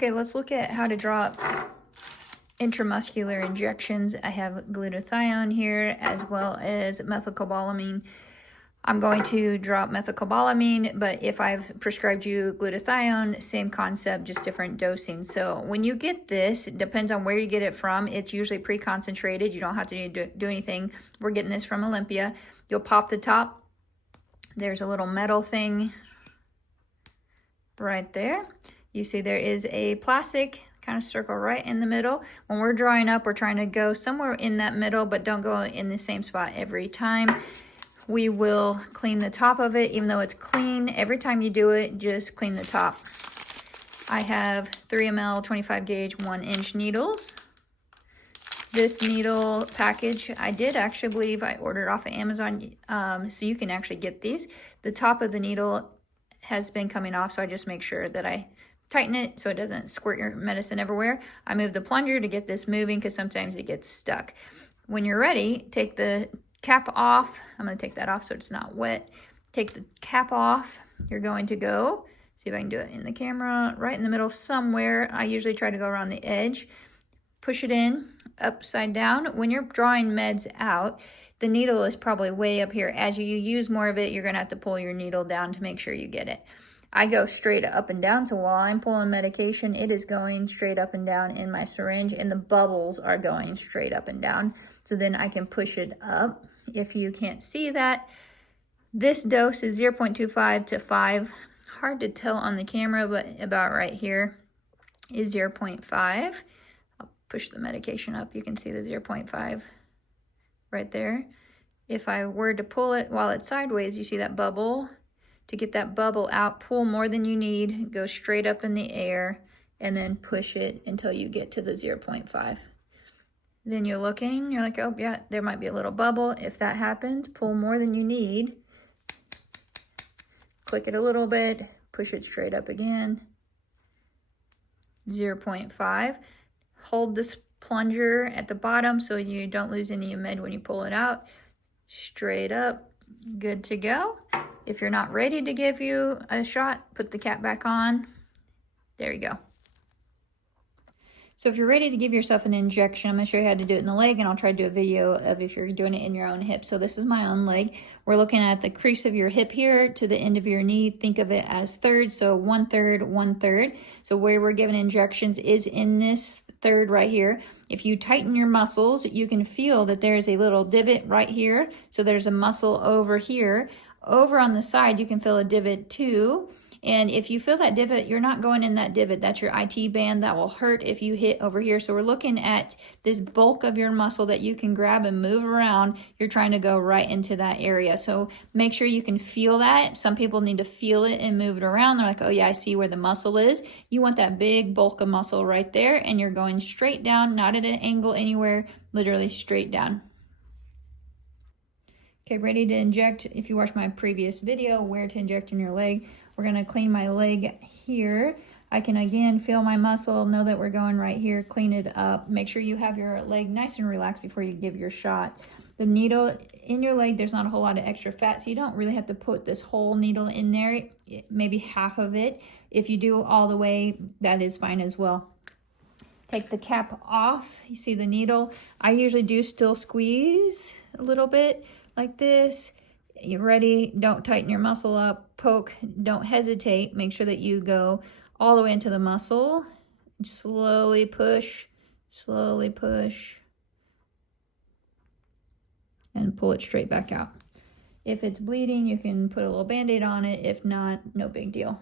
Okay, let's look at how to drop intramuscular injections. I have glutathione here as well as methylcobalamin. I'm going to drop methylcobalamin, but if I've prescribed you glutathione, same concept, just different dosing. So when you get this, it depends on where you get it from. It's usually pre-concentrated. You don't have to do anything. We're getting this from Olympia. You'll pop the top. There's a little metal thing right there. You see there is a plastic kind of circle right in the middle. When we're drawing up, we're trying to go somewhere in that middle, but don't go in the same spot every time. We will clean the top of it, even though it's clean. Every time you do it, just clean the top. I have 3 ml 25 gauge 1-inch needles. This needle package, I did actually believe I ordered off of Amazon, so you can actually get these. The top of the needle has been coming off, so I just make sure that I tighten it so it doesn't squirt your medicine everywhere. I move the plunger to get this moving because sometimes it gets stuck. When you're ready, take the cap off. I'm going to take that off so it's not wet. Take the cap off. You're going to go, see if I can do it in the camera, right in the middle somewhere. I usually try to go around the edge. Push it in, upside down. When you're drawing meds out, the needle is probably way up here. As you use more of it, you're going to have to pull your needle down to make sure you get it. I go straight up and down, so while I'm pulling medication, it is going straight up and down in my syringe, and the bubbles are going straight up and down. So then I can push it up. If you can't see that, this dose is 0.25 to 5. Hard to tell on the camera, but about right here is 0.5. I'll push the medication up. You can see the 0.5 right there. If I were to pull it while it's sideways, you see that bubble? To get that bubble out, pull more than you need, go straight up in the air, and then push it until you get to the 0.5. Then you're looking, you're like, oh yeah, there might be a little bubble. If that happens, pull more than you need. Click it a little bit, push it straight up again. 0.5. Hold this plunger at the bottom so you don't lose any med when you pull it out. Straight up, good to go. If you're not ready to give you a shot, put the cap back on. There you go. So if you're ready to give yourself an injection, I'm going to show you how to do it in the leg, and I'll try to do a video of if you're doing it in your own hip. So this is my own leg. We're looking at the crease of your hip here to the end of your knee. Think of it as thirds, so 1/3, 1/3. So where we're giving injections is in this third right here. If you tighten your muscles, you can feel that there's a little divot right here. So there's a muscle over here. Over on the side, you can feel a divot too. And if you feel that divot, you're not going in that divot. That's your IT band. That will hurt if you hit over here. So we're looking at this bulk of your muscle that you can grab and move around. You're trying to go right into that area. So make sure you can feel that. Some people need to feel it and move it around. They're like, oh yeah, I see where the muscle is. You want that big bulk of muscle right there, and you're going straight down, not at an angle anywhere, literally straight down. Okay, ready to inject. If you watched my previous video, where to inject in your leg, we're gonna clean my leg here. I can again feel my muscle, know that we're going right here, clean it up. Make sure you have your leg nice and relaxed before you give your shot. The needle in your leg, there's not a whole lot of extra fat, so you don't really have to put this whole needle in there, maybe half of it. If you do all the way, that is fine as well. Take the cap off, you see the needle. I usually do still squeeze a little bit, like this. You're ready, don't tighten your muscle up, poke, don't hesitate. Make sure that you go all the way into the muscle. Slowly push, and pull it straight back out. If it's bleeding, you can put a little band-aid on it. If not, no big deal.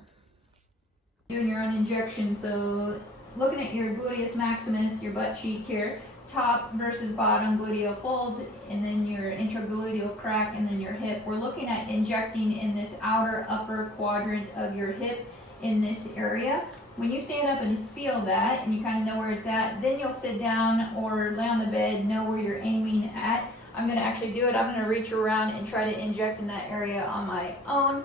Doing your own injection, so looking at your gluteus maximus, your butt cheek here, top versus bottom gluteal fold, and then your intragluteal crack, and then your hip. We're looking at injecting in this outer upper quadrant of your hip in this area. When you stand up and feel that, and you kind of know where it's at, then you'll sit down or lay on the bed, know where you're aiming at. I'm going to actually do it. I'm going to reach around and try to inject in that area on my own.